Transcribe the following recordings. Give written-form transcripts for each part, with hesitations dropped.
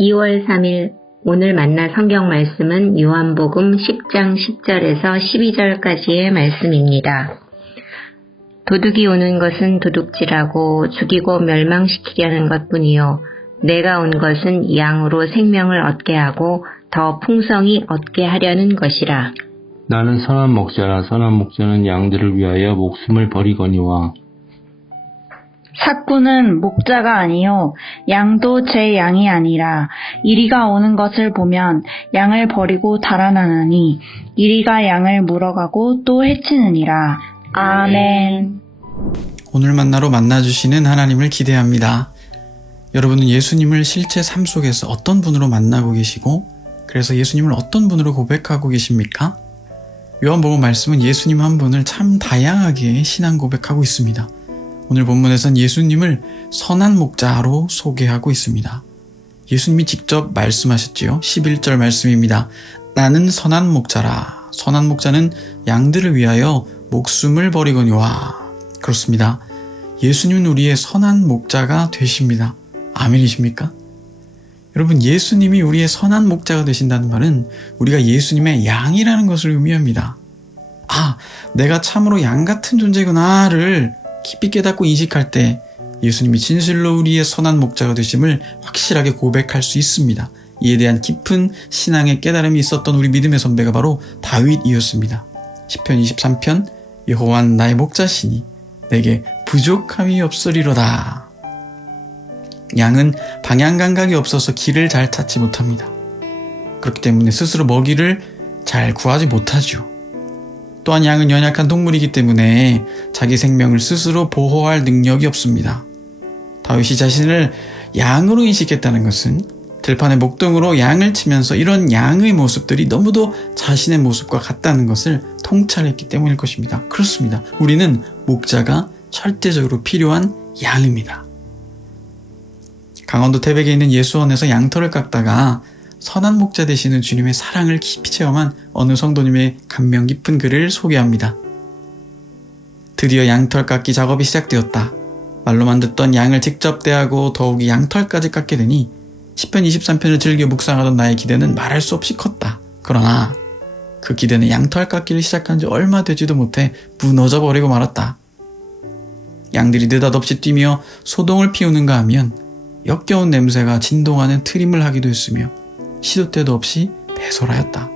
2월 3일 오늘 만날 성경 말씀은 요한복음 10장 10절에서 12절까지의 말씀입니다. 도둑이 오는 것은 도둑질하고 죽이고 멸망시키려는 것뿐이요 내가 온 것은 양으로 생명을 얻게 하고 더 풍성히 얻게 하려는 것이라. 나는 선한 목자라. 선한 목자는 양들을 위하여 목숨을 버리거니와. 삭구는 목자가 아니요 양도 제 양이 아니라 이리가 오는 것을 보면 양을 버리고 달아나느니 이리가 양을 물어가고 또 해치느니라. 아멘. 오늘 만나로 만나주시는 하나님을 기대합니다. 여러분은 예수님을 실제 삶 속에서 어떤 분으로 만나고 계시고 그래서 예수님을 어떤 분으로 고백하고 계십니까? 요한복음 말씀은 예수님 한 분을 참 다양하게 신앙 고백하고 있습니다. 오늘 본문에선 예수님을 선한 목자로 소개하고 있습니다. 예수님이 직접 말씀하셨지요. 11절 말씀입니다. 나는 선한 목자라. 선한 목자는 양들을 위하여 목숨을 버리거니와. 그렇습니다. 예수님은 우리의 선한 목자가 되십니다. 아멘이십니까? 여러분, 예수님이 우리의 선한 목자가 되신다는 말은 우리가 예수님의 양이라는 것을 의미합니다. 아, 내가 참으로 양 같은 존재구나를 깊이 깨닫고 인식할 때 예수님이 진실로 우리의 선한 목자가 되심을 확실하게 고백할 수 있습니다. 이에 대한 깊은 신앙의 깨달음이 있었던 우리 믿음의 선배가 바로 다윗이었습니다. 시편 23편 여호와는 나의 목자시니 내게 부족함이 없으리로다. 양은 방향 감각이 없어서 길을 잘 찾지 못합니다. 그렇기 때문에 스스로 먹이를 잘 구하지 못하죠. 또한 양은 연약한 동물이기 때문에 자기 생명을 스스로 보호할 능력이 없습니다. 다윗이 자신을 양으로 인식했다는 것은 들판의 목동으로 양을 치면서 이런 양의 모습들이 너무도 자신의 모습과 같다는 것을 통찰했기 때문일 것입니다. 그렇습니다. 우리는 목자가 절대적으로 필요한 양입니다. 강원도 태백에 있는 예수원에서 양털을 깎다가 선한 목자 되시는 주님의 사랑을 깊이 체험한 어느 성도님의 감명 깊은 글을 소개합니다. 드디어 양털 깎기 작업이 시작되었다. 말로만 듣던 양을 직접 대하고 더욱이 양털까지 깎게 되니 시편 23편을 즐겨 묵상하던 나의 기대는 말할 수 없이 컸다. 그러나 그 기대는 양털 깎기를 시작한 지 얼마 되지도 못해 무너져 버리고 말았다. 양들이 느닷없이 뛰며 소동을 피우는가 하면 역겨운 냄새가 진동하는 트림을 하기도 했으며 시도 때도 없이 배설하였다.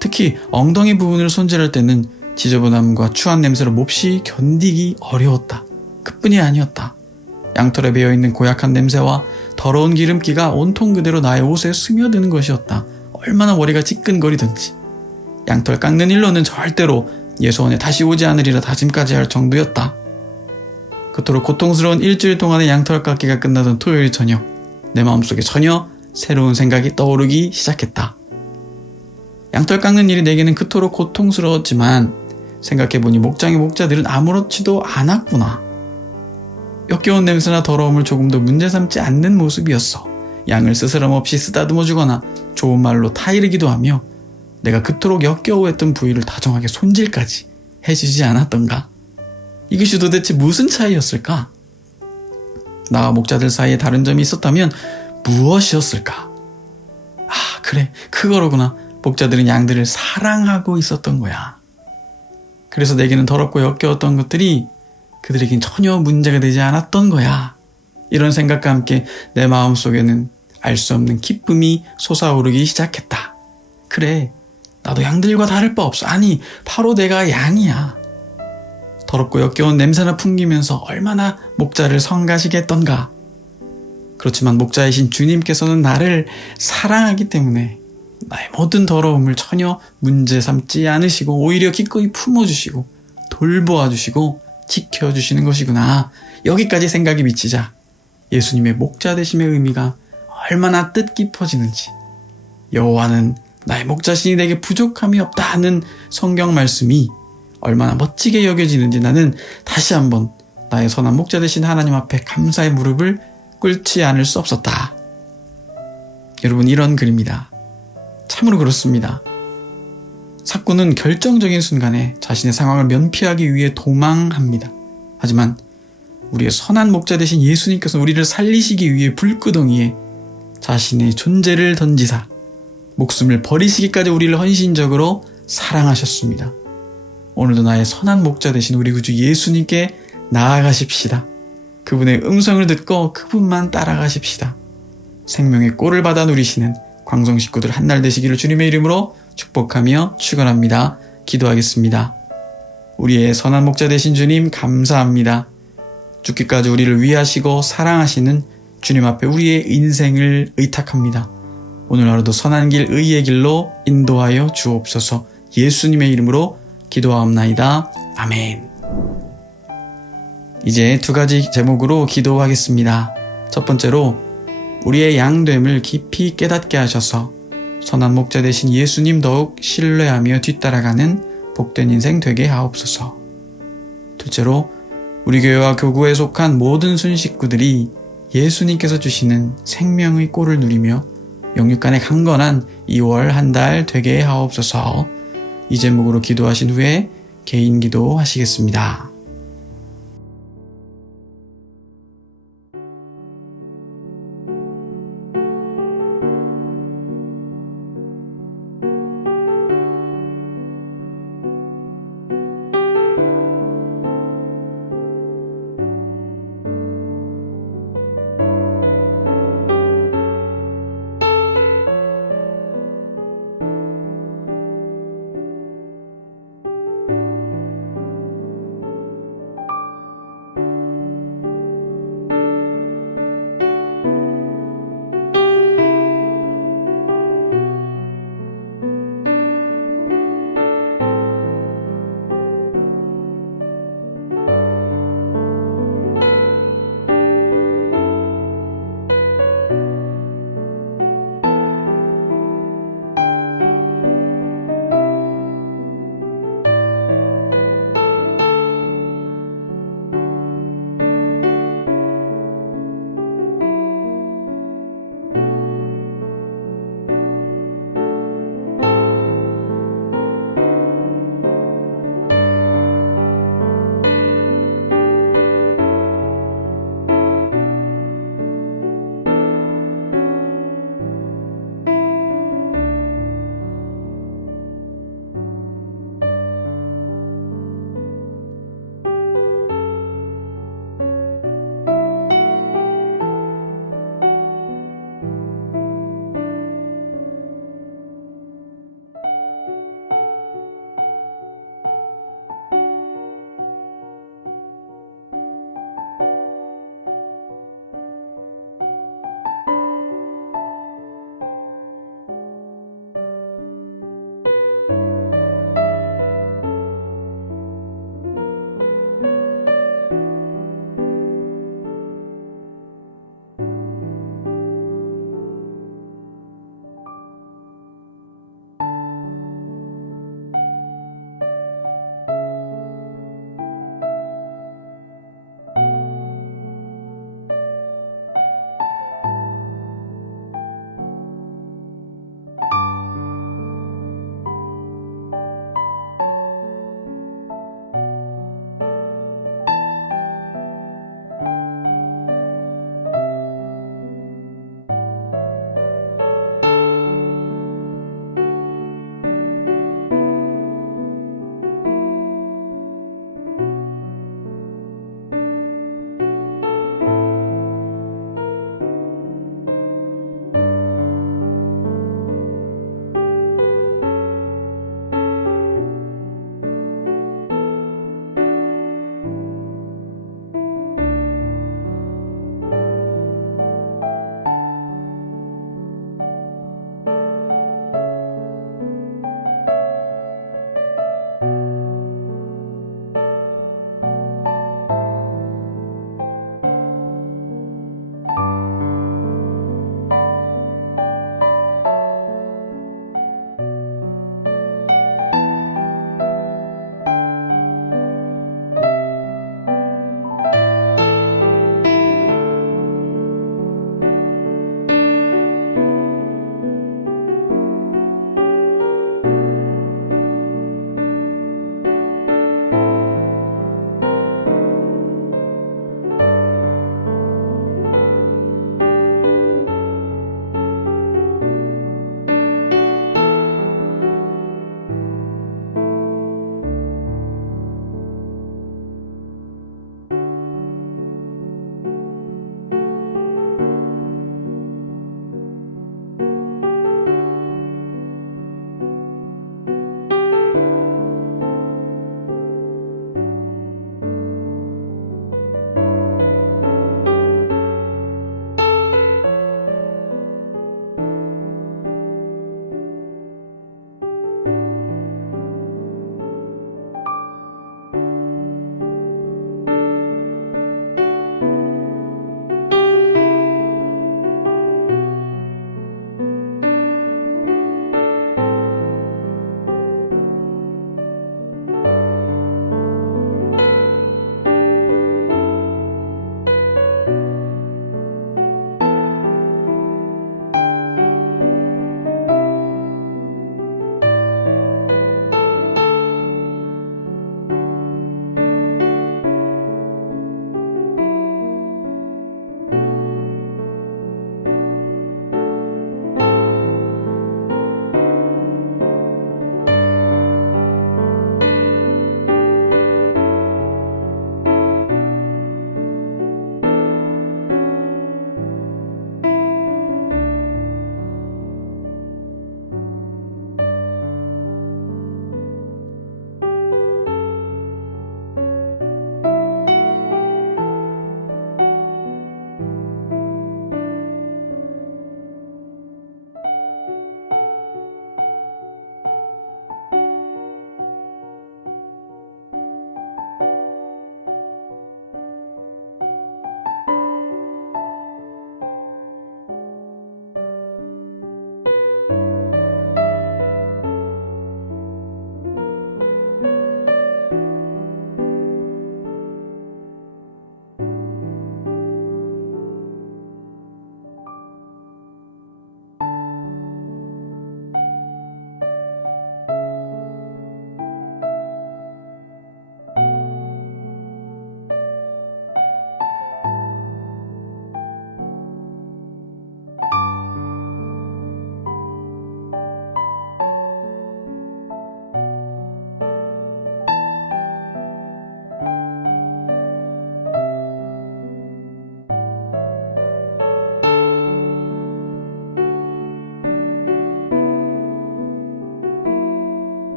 특히 엉덩이 부분을 손질할 때는 지저분함과 추한 냄새로 몹시 견디기 어려웠다. 그뿐이 아니었다. 양털에 배어있는 고약한 냄새와 더러운 기름기가 온통 그대로 나의 옷에 스며드는 것이었다. 얼마나 머리가 찌끈거리든지. 양털 깎는 일로는 절대로 예수원에 다시 오지 않으리라 다짐까지 할 정도였다. 그토록 고통스러운 일주일 동안의 양털 깎기가 끝나던 토요일 저녁, 내 마음속에 전혀 새로운 생각이 떠오르기 시작했다. 양털 깎는 일이 내게는 그토록 고통스러웠지만 생각해보니 목장의 목자들은 아무렇지도 않았구나. 역겨운 냄새나 더러움을 조금 더 문제 삼지 않는 모습이었어. 양을 스스럼 없이 쓰다듬어주거나 좋은 말로 타이르기도 하며 내가 그토록 역겨워했던 부위를 다정하게 손질까지 해주지 않았던가? 이것이 도대체 무슨 차이였을까? 나와 목자들 사이에 다른 점이 있었다면 무엇이었을까? 아, 그래, 그거로구나. 목자들은 양들을 사랑하고 있었던 거야. 그래서 내게는 더럽고 역겨웠던 것들이 그들에겐 전혀 문제가 되지 않았던 거야. 이런 생각과 함께 내 마음속에는 알 수 없는 기쁨이 솟아오르기 시작했다. 그래, 나도 양들과 다를 바 없어. 아니, 바로 내가 양이야. 더럽고 역겨운 냄새나 풍기면서 얼마나 목자를 성가시게 했던가. 그렇지만 목자이신 주님께서는 나를 사랑하기 때문에 나의 모든 더러움을 전혀 문제 삼지 않으시고 오히려 기꺼이 품어주시고 돌보아주시고 지켜주시는 것이구나. 여기까지 생각이 미치자 예수님의 목자 되심의 의미가 얼마나 뜻깊어지는지, 여호와는 나의 목자시니 내게 부족함이 없다 하는 성경 말씀이 얼마나 멋지게 여겨지는지 나는 다시 한번 나의 선한 목자 되신 하나님 앞에 감사의 무릎을 꿇지 않을 수 없었다. 여러분, 이런 글입니다. 참으로 그렇습니다. 삭구는 결정적인 순간에 자신의 상황을 면피하기 위해 도망합니다. 하지만 우리의 선한 목자 되신 예수님께서 우리를 살리시기 위해 불구덩이에 자신의 존재를 던지사 목숨을 버리시기까지 우리를 헌신적으로 사랑하셨습니다. 오늘도 나의 선한 목자 되신 우리 구주 예수님께 나아가십시다. 그분의 음성을 듣고 그분만 따라가십시다. 생명의 꼴을 받아 누리시는 광성 식구들 한날 되시기를 주님의 이름으로 축복하며 축원합니다. 기도하겠습니다. 우리의 선한 목자 되신 주님 감사합니다. 죽기까지 우리를 위하시고 사랑하시는 주님 앞에 우리의 인생을 의탁합니다. 오늘 하루도 선한 길 의의 길로 인도하여 주옵소서. 예수님의 이름으로 기도하옵나이다. 아멘. 이제 두 가지 제목으로 기도하겠습니다. 첫 번째로 우리의 양됨을 깊이 깨닫게 하셔서 선한 목자 되신 예수님 더욱 신뢰하며 뒤따라가는 복된 인생 되게 하옵소서. 둘째로 우리 교회와 교구에 속한 모든 순식구들이 예수님께서 주시는 생명의 꼴을 누리며 영육간의 강건한 2월 한 달 되게 하옵소서. 이 제목으로 기도하신 후에 개인 기도 하시겠습니다.